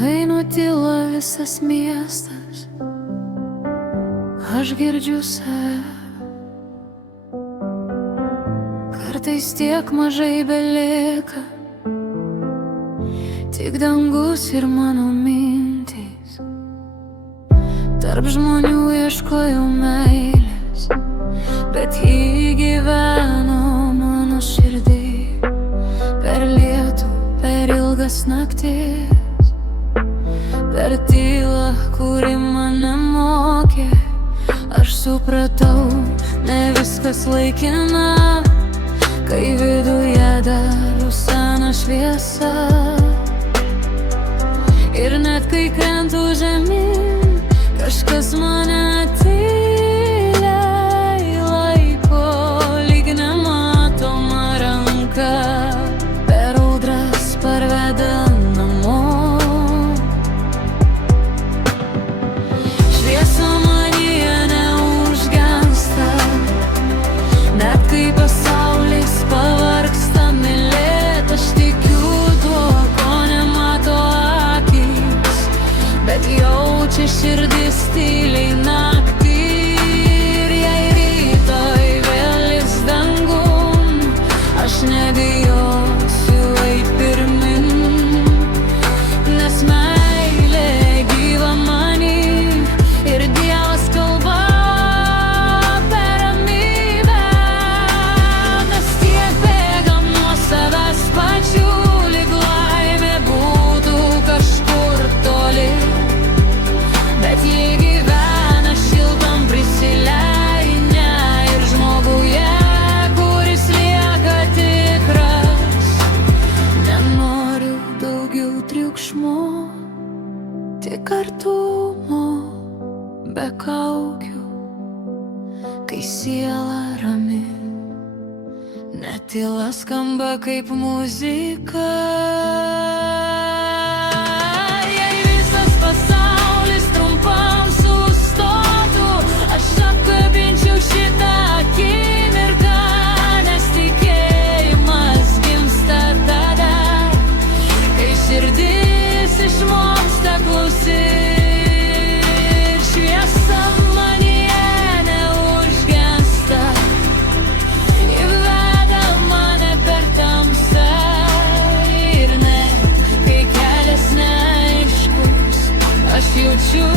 Kai nutyla visas miestas, aš girdžiu save. Kartais tiek mažai belieka, tik dangus ir mano mintys. Tarp žmonių ieškojau meilės, bet ji gyveno mano širdį. Per lietų, per ilgas naktis, per tylą, kuri mane mokė, aš supratau, ne viskas laikina, kai viduje dar rusena šviesa. Ir net kai krentu žemyn, kažkas mane tyliai laiko, lyg nematoma ranka, per audras parveda namo. Šviesa manyje neužgęsta, net kai pasaulis pavargsta mylėt. Aš tikiu tuo, ko nemato akys, bet jaučia širdis tyliai naktį. Ir jei rytoj vėl lis dangun, aš nebijosiu eit pirmin, nes meilė gyva many ir Dievas kalba per ramybę. Mes tiek bėgam nuo savęs pačių, lyg laimė būtų kažkur toli, bet ji gyvena šiltam prisileidime ir žmoguje, kuris lieka tikras. Nenoriu daugiau triukšmo, tik artumo be kaukių, kai siela rami, net tyla skamba kaip muzika. Jei visas pasaulis trumpam sustotų, aš apkabinčiau šitą akimirką, nes tikėjimas gimsta tada, kai širdis išmoksta klausyt. Šviesa manyje neužgęsta, ji veda mane per tamsą. Ir net kai kelias neaiškus, aš jaučiu